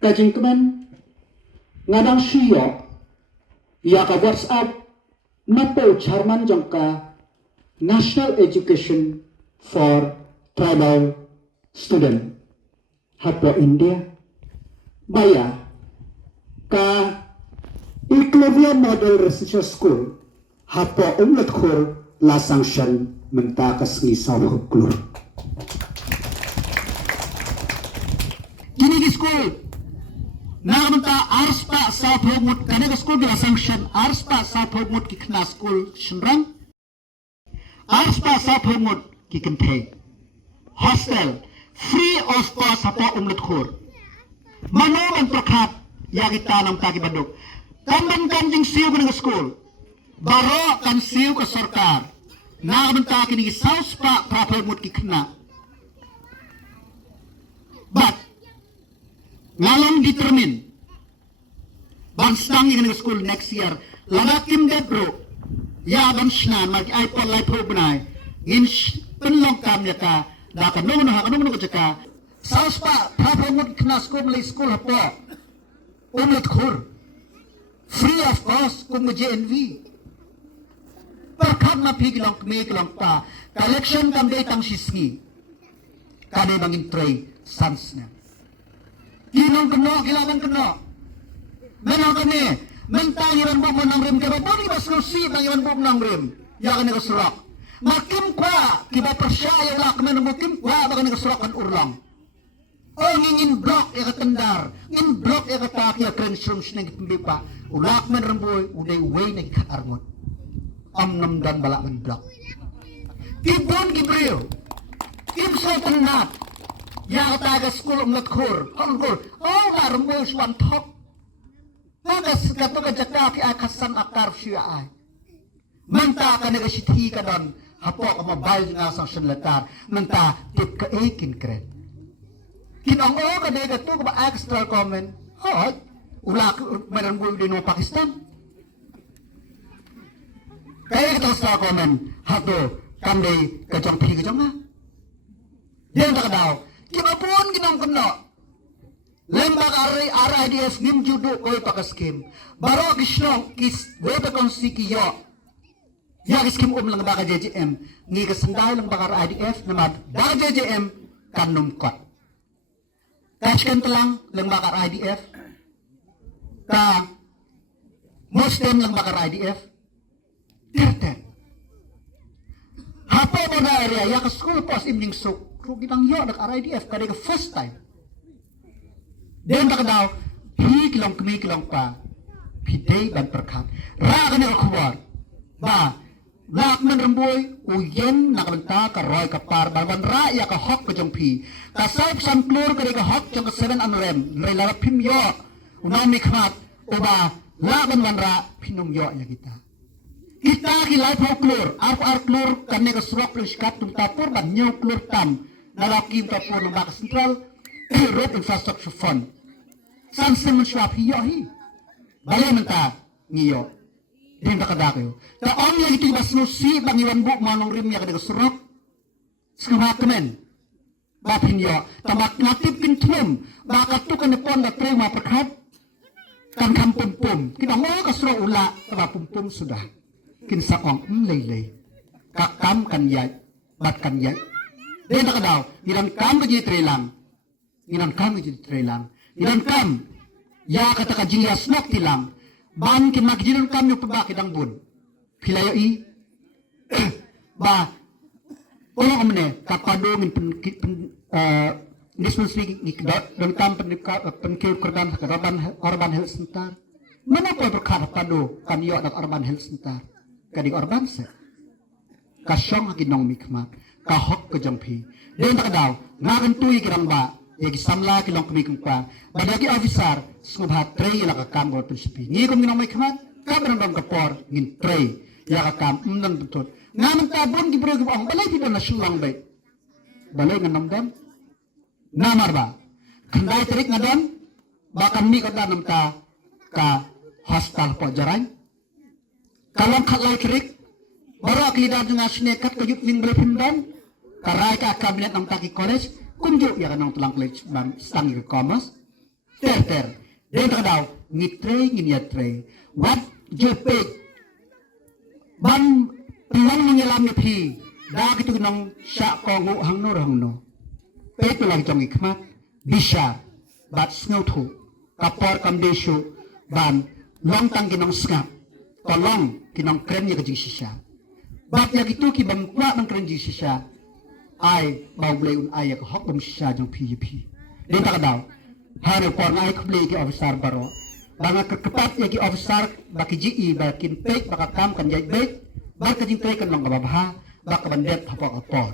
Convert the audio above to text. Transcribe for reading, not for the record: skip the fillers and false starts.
kajing kemen ngadang siyo ya ka WhatsApp napo Charman jangka National Education for Tribal Student hapo India baya ka Eclavia Model Residential School hapo umlatkhur la sanction mentakas ni sawhuklur kini school nagamta arspa sawhumut kanega school la sanction arspa sawhumut ki khna school shinrang arspa sawhumut ki kenthe hostel free of cost hapo umlatkhur mano man prakhat yagita nam taki baduk kamban kanjing siu kanega school baro kan siu ka sarkar nagamta kini sauspa prapumut ki khna but ngalang determine bansang in school next year ladakim debro ya bansnan mag ipol life hobenai in penlong kam ya ka da ka no ha no ko ka sauspa prapumut khna school hapo umlat khur free of cost kum JNV perkhat na pigilong kumikilong pa collection kam day tang sisngi kade bangin tray sans na kinong keno kilaban keno menang kene mentang iwan buk menang rim kaba boni basrusi bang iwan buk menang rim ya kene kesurak makin kwa kiba persyaya lah kemen makin kwa bagan kesurak kan urlang oh ngin blok ya ketendar ngin blok ya ketak ya krenshrum sneng pembipa ulak men remboy uday way na armot amnam dan balak men blok kibon kibril kibso tenat ya kataga school umlat khur konkur oh na remboy swan thok naga sekato ka jakka ki akasan akar syia ai menta ka naga sithi ka don hapo ka mobile nga sang shenlatar menta tip ka ekin kret kinong o ka naga tu ka extra comment hoy ulak meran boy di Pakistan kaya kita sa komen hato kami kejong pi kejong na yan tak daw kimapun ginong kuno lembag RIDF nim judo ko pakaskim baro gisnong kis weta konsikiyo ya kiskim lang baka JJM ngi kasandai lang baka RIDF namad baka JJM kanum kot kashkan telang lang baka RIDF ka Muslim lang baka RIDF Terten. Hapo mo na area ya ka school pas imning sok. Rugi nang yo nak RIDF kada ka first time. Den ka daw kilong pa. Pidey ban perkat. Ra ka na kuwar. Ba lak man remboy uyen nakalanta ka roy ka par ban ra ya ka hok ka jong pi. Ka sop san klur ka hok jong ka 7 anrem. Re la pim yo. Unaw mi khat uba laban wan ra pinum yo ya kita. Kita kilai folklore, ar klur kane ka surok plus kat tum tapur ban nyaw klur tam nalakim tapur ng Baka Central Road Infrastructure Fund. San simon swap hiyo hi. Balay menta ngiyo. Din ka kadakyo. Ta on yang itu basnusi bang iwan buk manong rim ya ka surok. Skamakemen. Bapin yo, tamak natip kintum baka tu kan pon da tre ma perkhat. Kan kampum pum. Kita mo ka surok ula ta pum sudah. Kinsa ong lay kakam kan yai bat kan yai den tak daw iran kam ji trelang iran kam ji trelang iran kam ya kata ka jingya snok tilang ban kin magjinon kam yo paba kidang bun pilayo i ba olo amne kapado min pen nisman speaking ikdot dan kam pen kir korban urban health center mana po berkata pado kan yo dak urban health center kadig orban se kasyong ginong mikmat kahok ke jangpi den tak daw ngagan tuy kirang ba yagi samla kilong kumikung pa badagi officer sumabhat tray ila ka kam go prinsipi ngi kum ginong mikmat kabran dong kapor ngin tray ya ka kam umnang betot ngaman tabon gibro gibo ang balay pito na syulang bay balay nganam dan namar ba kanday terik ngadon bakan mi kata nam ka hostel po jaray kalam khatlai krik baru akidar dengan snekat ke yuk wing belepim dan karai ka kabinet nam taki college kunjuk ya kanang tulang college bang stang ke commerce ter den ta daw ngitre nginyatre wat je pe ban tulang menyelam ni phi da kitu nong sya ko ngu hang no pe tulang jong ikmat bisa bat snau thu kapor kam desu ban long tang kinong skap tolong kinong krem ya kajing sisa bat ya gitu ki bang kwa bang krem jing sisa ai bau ble un ai ya hok bam sisa jong phi den ta daw hari por ngai kble ki officer baro banga kekepat ya ki officer baki ji bakin pek baka kam kan jai bek bak kajing tre kan long babha bak bandet phapok apor